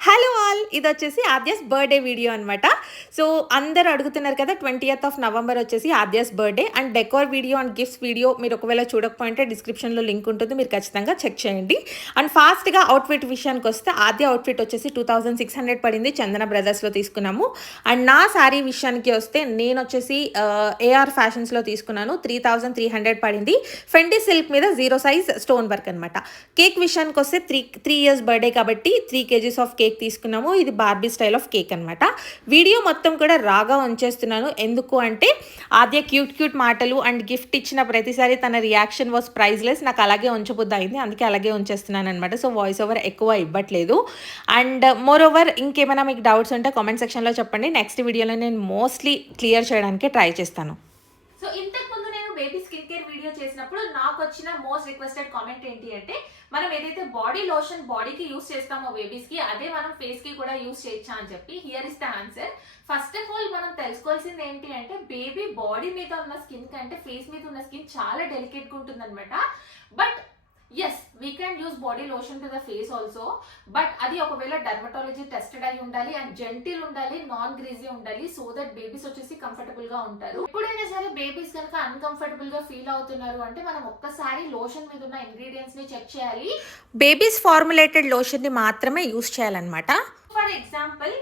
Hello all, ఇది వచ్చేసి Aadya's birthday video అనమాట. సో అందరు అడుగుతున్నారు కదా, 20th of November వచ్చేసి Aadya's birthday. And decor video and gifts video మీరు ఒకవేళ చూడకపోయింటే డిస్క్రిప్షన్లో లింక్ ఉంటుంది, మీరు ఖచ్చితంగా చెక్ చేయండి. అండ్ ఫాస్ట్గా అవుట్ఫిట్ విషయానికి వస్తే, ఆద్య అవుట్ఫిట్ వచ్చేసి 2600 పడింది, చందన బ్రదర్స్లో తీసుకున్నాము. అండ్ నా శారీ విషయానికి వస్తే నేను వచ్చేసి ఏఆర్ ఫ్యాషన్స్లో తీసుకున్నాను, 3300 పడింది. ఫెండీ సిల్క్ మీద 0 size స్టోన్ వర్క్ అనమాట. కేక్ విషయానికి వస్తే 3 years బర్త్డే కాబట్టి 3 kgs ఆఫ్ కేక్ తీసుకున్నాము. ఇది బార్బీ స్టైల్ ఆఫ్ కేక్ అనమాట. వీడియో మొత్తం కూడా రాగా ఉంచేస్తున్నాను, ఎందుకు అంటే ఆద్య క్యూట్ మాటలు అండ్ గిఫ్ట్ ఇచ్చిన ప్రతిసారి తన రియాక్షన్ వాస్ ప్రైజ్లెస్. నాకు అలాగే ఉంచబుద్ధి అయింది, అందుకే అలాగే ఉంచేస్తున్నాను అనమాట. సో వాయిస్ ఓవర్ ఎక్కువ ఇవ్వట్లేదు. అండ్ మోర్ ఓవర్ ఇంకేమైనా మీకు డౌట్స్ ఉంటే కామెంట్ సెక్షన్లో చెప్పండి, నెక్స్ట్ వీడియోలో నేను మోస్ట్లీ క్లియర్ చేయడానికి ట్రై చేస్తాను. సో ఇంతకు ముందు నేను బేబీ స్కిన్ కేర్ వీడియో చేసినప్పుడు నాకు వచ్చిన మోస్ట్ రిక్వెస్టెడ్ కామెంట్ ఏంటి అంటే, మనం ఏదైతే బాడీ లోషన్ బాడీకి యూస్ చేస్తామో బేబీస్ కి, అదే మనం ఫేస్ కి కూడా యూస్ చేయొచ్చా అని చెప్పి. Here is the answer. First of all మనం తెలుసుకోవాల్సింది ఏంటి అంటే, బేబీ బాడీ మీద ఉన్న స్కిన్ కంటే ఫేస్ మీద ఉన్న స్కిన్ చాలా డెలికేట్ గా ఉంటుంది అనమాట. But yes, we can use body lotion to the face also. But అది ఒకవేళ డర్మటాలజీ టెస్టెడ్ అయి ఉండాలి అండ్ జెంటిల్ ఉండాలి, నాన్ గ్రీజీ ఉండాలి, సో దట్ బేబీస్ వచ్చేసి కంఫర్టబుల్ గా ఉంటారు. ఎప్పుడైనా సరే బేబీస్ కనుక అన్కంఫర్టబుల్ గా ఫీల్ అవుతున్నారు అంటే, మనం ఒక్కసారి లోషన్ మీద ఉన్న ఇంగ్రీడియంట్స్ ని చెక్ చేయాలి. బేబీస్ ఫార్ములేటెడ్ లోషన్ ని మాత్రమే యూస్ చేయాలన్నమాట. ఫర్ ఎగ్జాంపుల్,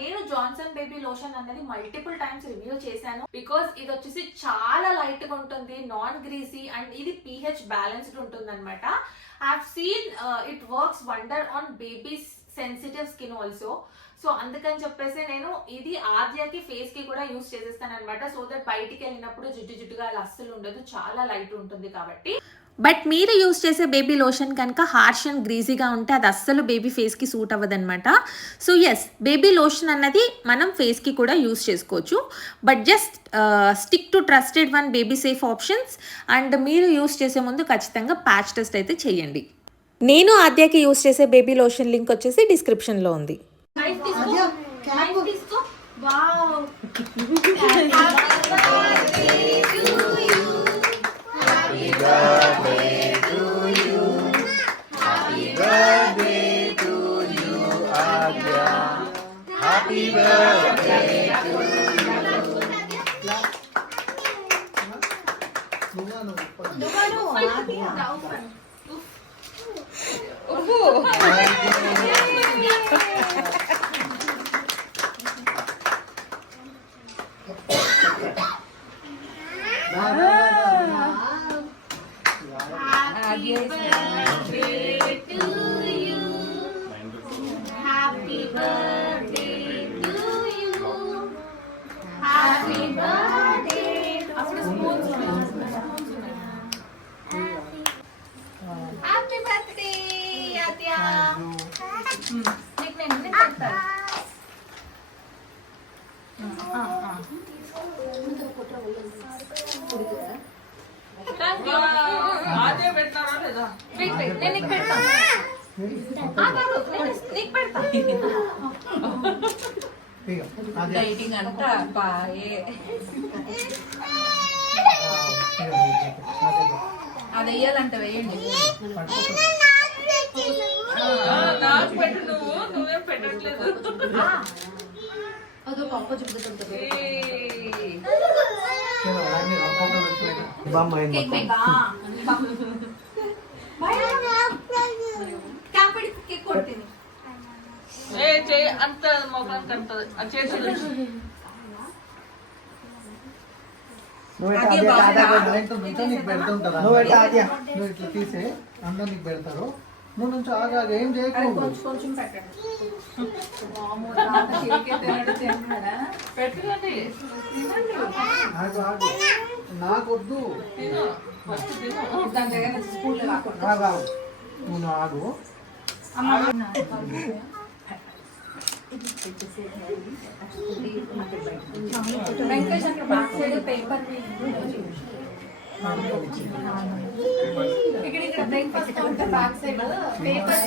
నేను జాన్సన్ బేబీ లోషన్ అనేది మల్టిపుల్ టైమ్స్ రివ్యూ చేశాను, బికాస్ ఇది వచ్చేసి చాలా లైట్ గా ఉంటుంది, నాన్ గ్రీసీ అండ్ ఇది pH బ్యాలెన్స్డ్ ఉంటుంది అనమాట. I have seen it works wonder on babies sensitive skin also. So అందుకని చెప్పేసి నేను ఇది ఆద్యకి ఫేస్ కి కూడా యూస్ చేసేస్తాను అనమాట. సో దట్ బయటికి వెళ్ళినప్పుడు జిడ్డుగా అలా అస్సలు ఉండదు, చాలా లైట్ ఉంటుంది కాబట్టి. బట్ మీరు యూస్ చేసే బేబీ లోషన్ కనుక హార్ష్ అండ్ గ్రీజీగా ఉంటే అది అస్సలు బేబీ ఫేస్కి సూట్ అవ్వదన్నమాట. సో ఎస్, బేబీ లోషన్ అన్నది మనం ఫేస్కి కూడా యూస్ చేసుకోవచ్చు. But just stick to trusted one baby safe options. And మీరు యూస్ చేసే ముందు ఖచ్చితంగా ప్యాచ్ టెస్ట్ అయితే చేయండి. నేను ఆద్యకి యూస్ చేసే బేబీ లోషన్ లింక్ వచ్చేసి డిస్క్రిప్షన్లో ఉంది. Happy birthday to డైటింగ్ అంతా బాయే అది వేయాలంటే వేయండి. నాకు పెట్టు, నువ్వేం పెట్టట్లేదు. అదో పప్పు చూపుతుంటుంది. కేక్ కొట్టింది అంత మొగం కడుతుంది. నువ్వు ఇట్లా తీసే అందరూ నీకు పెడతారు. నువ్వు నుంచి ఆగా ఏం చేయకూడదు. కొంచెం పెట్టండి. నాకొద్దు, నువ్వు ఆగు. పేపర్ ఇక్కడ breakfast counter back side paper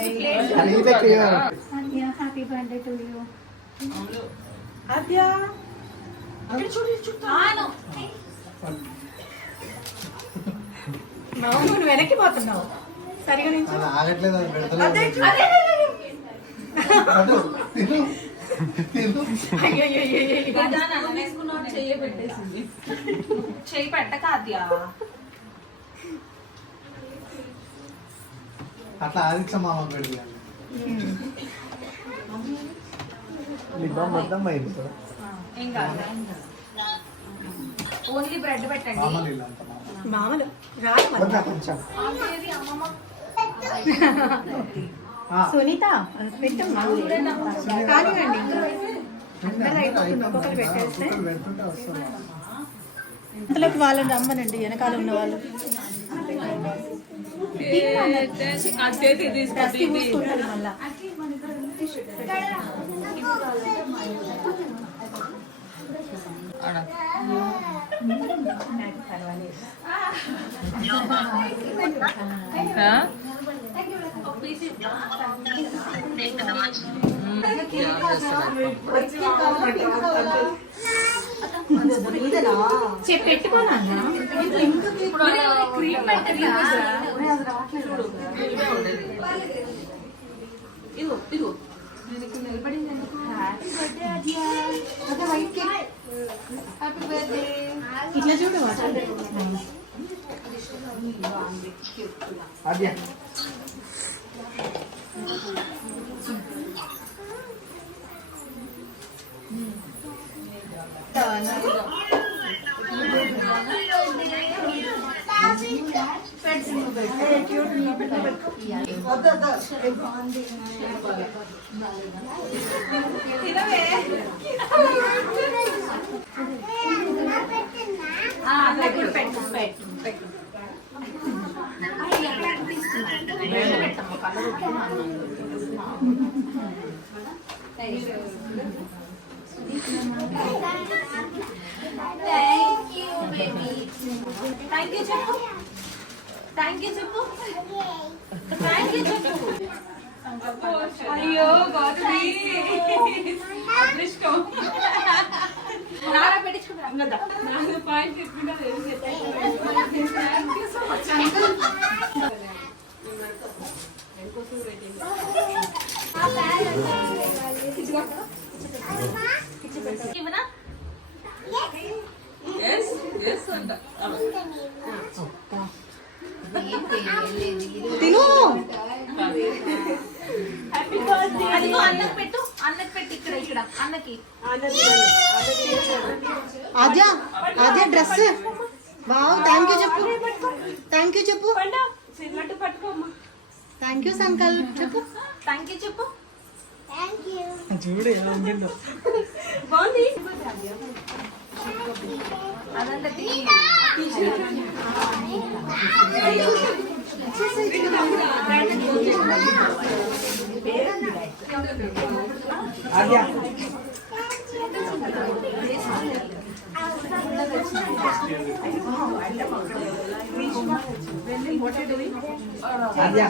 happy birthday to you. Aadya అక్కడ చూడు చూడు. నువ్వు వెనక్కి పోతున్నావు, సరిగా నుంచి ఆగట్లేదు. అది పెడతాను. అటు తిను తిను. చేయి పెట్టక ఆద్య. అట్లా ఆదిత్య మామ పెడతాను ఏం కాదు, ఓన్లీ బ్రెడ్ పెట్టండి. మామలు ఇలా అంత మామ. మామలు రాదు మరి. వద్దా కొంచెం ఏది అమ్మమ్మ? ఆ, సునీత పెట్టు కానివ్వండి. అందరూ అయిపోతుంది. ఒక్కొక్కరు పెట్టేస్తే. ఒక్కొక్కరు పెడుతుంటే వస్తారు. ఇంతలోకి వాళ్ళని రమ్మనండి, వెనకాల ఉన్న వాళ్ళు. దస్తి మూసుకుంటారు మళ్ళా. పెట్టుకోనా క్రీమ్ పెట్టండి. ఇదిగో ఇదిగో ఇట్లా చూడు. అదే థ్యాంక్ యూ చెప్పు. థ్యాంక్ యూ చెప్పు. థ్యాంక్ యూ చెప్పు. అయ్యో గౌతమి అదృష్టం. నారా పెట్టించుకుంటాం కదా. ఇవ్వనా? తిను. అదిగో అన్నకు పెట్టు. అన్నకు పెట్టు. ఇక్కడ ఇక్కడ అన్నకి. ఆద్య ఆద్య డ్రెస్ వావ్. థ్యాంక్ యూ చెప్పు. థ్యాంక్ యూ చెప్పు. థ్యాంక్ యూ సంకల్ప్ చెప్పు. థ్యాంక్ యూ చెప్పు. చూడు ఎలా ఉంటుందో. బాగుంది. అదంతా అదే అదే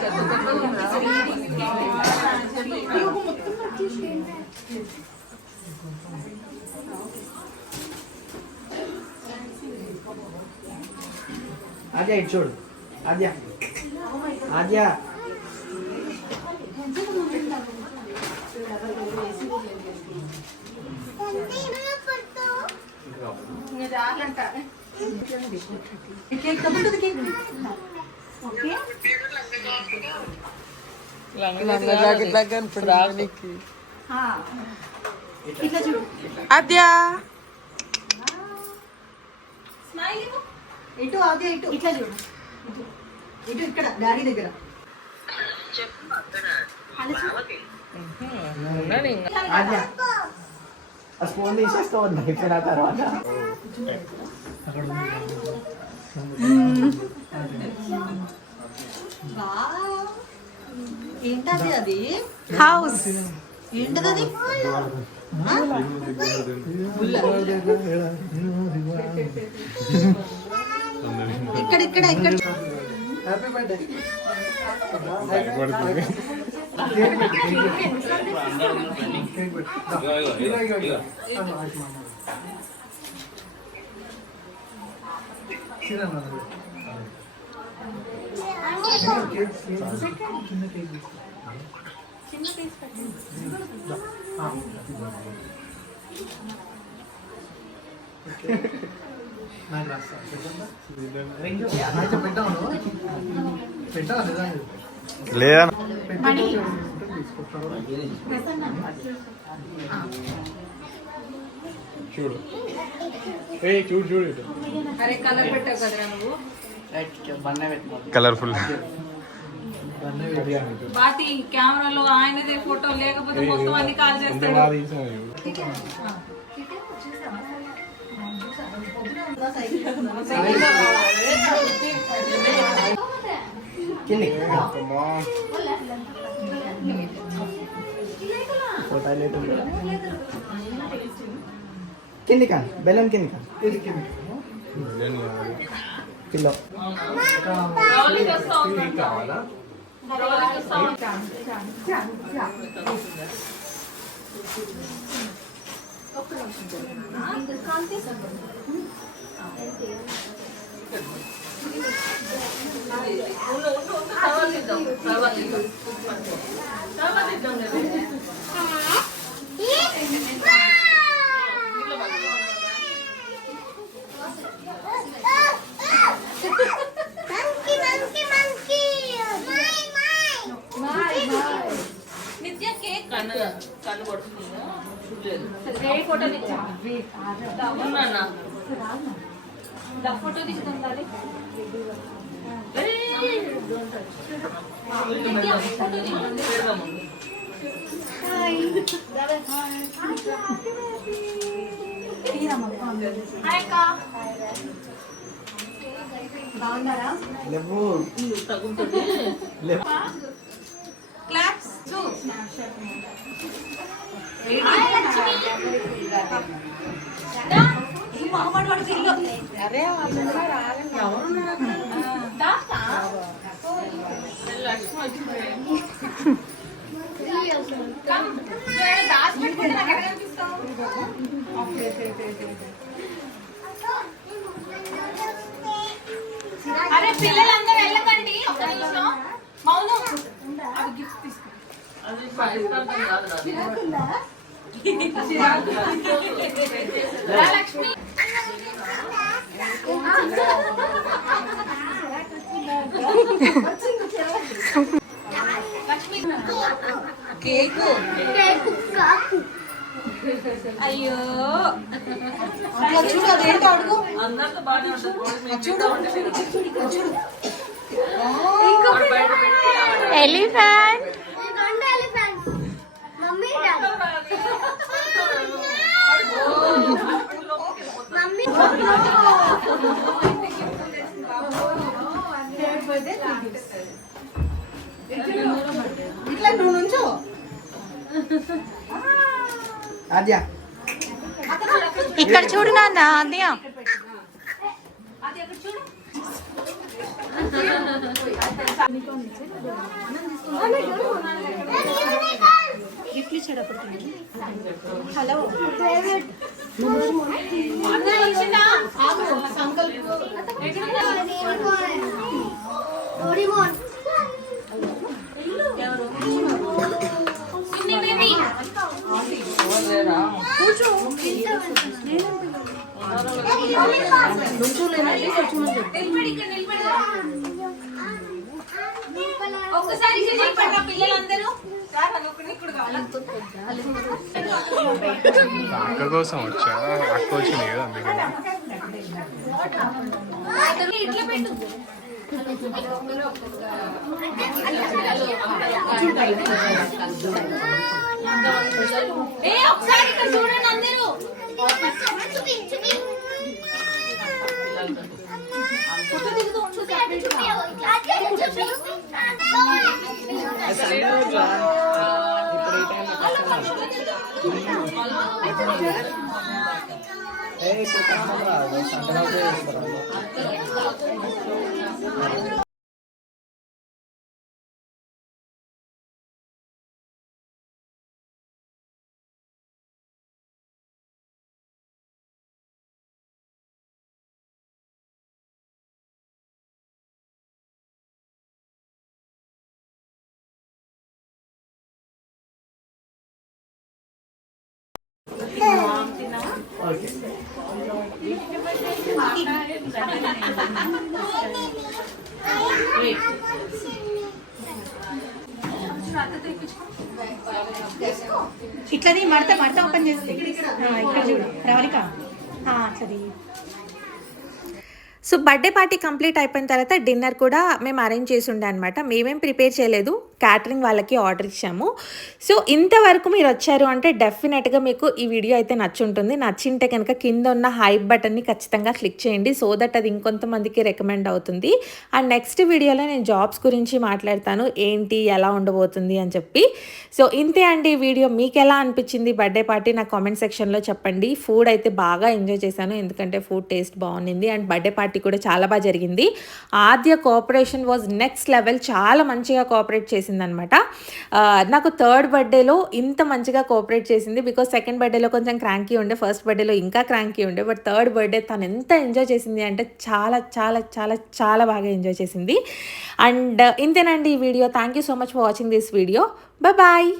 ఆద్య ఇటు చూడు. ఆద్య ఆద్య ఇట్లా చూడు. ఆద్యా స్మైల్ ఇవ్వు. ఇటు ఆద్య ఇటు. ఇట్లా చూడు. ఇటు ఇక్కడ డాడీ దగ్గర. ఆద్య ఆ స్పూన్ తీసేస్తా ఉన్నా అయిపోయిన తర్వాత. ఏంటది అది? హౌస్. ఏంటది అది? ఇక్కడ ఇక్కడ ఇక్కడ. Happy birthday. నాకు రాస్తా అయితే పెట్టాను నిజంగా లేదా చూడు చూడు చూడు అరే కలర్ పెట్టావు కదరా నువ్వు కలర్ఫుల్ బాతి కెమెరాలో ఆయనదే ఫోటో లేకపోతే మొత్తం అన్ని కాల్ చేస్తాడు కింది కా బెల్లం కింది కా కిలో కావాలా ఫోటో తీసుకుందాలి బాగున్నారా లేవు క్లాప్స్ అరే అరే పిల్లలందరూ వెళ్ళకండి ఒక నిమిషం మౌనం అది గిఫ్ట్ తీసుకో లక్ష్మి లక్ష్మి కేకు అయ్యో అట్లా చూడు అదేంటో అడుగు చూడు ఎలిఫెంట్ ఇట్లా నువ్వు నుంచో ఆద్య ఇక్కడ చూడు నాన్న అన్నయ్య అది అక్కడ చూడు గిఫ్ట్లు ఇచ్చాడు అప్పుడు హలో అందరూ వచ్చిందా చిన్ని బేబీ నిలబడి ఇక్కడ నిలబడి ఒక్కసారి ఇక్కడ నిలబడరా పిల్లలందరూ అక్క కోసం వచ్చా అక్క వచ్చింది కదా అందుకని ఇట్లా పెట్టు ఒకసారి ఇక్కడ చూడండి అందరూ ఇప్పుడు తిన్నావా? ఓకే ఇట్లది మడత మడత ఓపెన్ చేస్తే ఇక్కడ చూడు ప్రవళిక అట్లది. సో బర్త్డే పార్టీ కంప్లీట్ అయిపోయిన తర్వాత డిన్నర్ కూడా మేము అరేంజ్ చేసి ఉండే అనమాట. మేమేం ప్రిపేర్ చేయలేదు, క్యాటరింగ్ వాళ్ళకి ఆర్డర్ ఇచ్చాము. సో ఇంతవరకు మీరు వచ్చారు అంటే డెఫినెట్గా మీకు ఈ వీడియో అయితే నచ్చుంటుంది. నచ్చింటే కనుక కింద ఉన్న హైప్ బటన్ని ఖచ్చితంగా క్లిక్ చేయండి, సో దట్ అది ఇంకొంతమందికి రికమెండ్ అవుతుంది. అండ్ నెక్స్ట్ వీడియోలో నేను జాబ్స్ గురించి మాట్లాడతాను, ఏంటి ఎలా ఉండబోతుంది అని చెప్పి. సో ఇంతే అండి ఈ వీడియో. మీకు ఎలా అనిపించింది బర్త్డే పార్టీ నాకు కామెంట్ సెక్షన్లో చెప్పండి. ఫుడ్ అయితే బాగా ఎంజాయ్ చేశాను, ఎందుకంటే ఫుడ్ టేస్ట్ బాగుంది అండ్ బర్త్డే పార్టీ కూడా చాలా బాగా జరిగింది. ఆద్య కోఆపరేషన్ వాజ్ నెక్స్ట్ లెవెల్, చాలా మంచిగా కోఆపరేట్ చేసిందనమాట. నాకు థర్డ్ బర్త్డేలో ఇంత మంచిగా కోఆపరేట్ చేసింది, బికాజ్ సెకండ్ బర్త్డేలో కొంచెం క్రాంకీ ఉండే, ఫస్ట్ బర్త్డేలో ఇంకా క్రాంకీ ఉండే, బట్ థర్డ్ బర్త్డే తను ఎంత ఎంజాయ్ చేసింది అంటే చాలా చాలా చాలా చాలా బాగా ఎంజాయ్ చేసింది. అండ్ ఇంతేనండి ఈ video. Thank you so much for watching this video. Bye.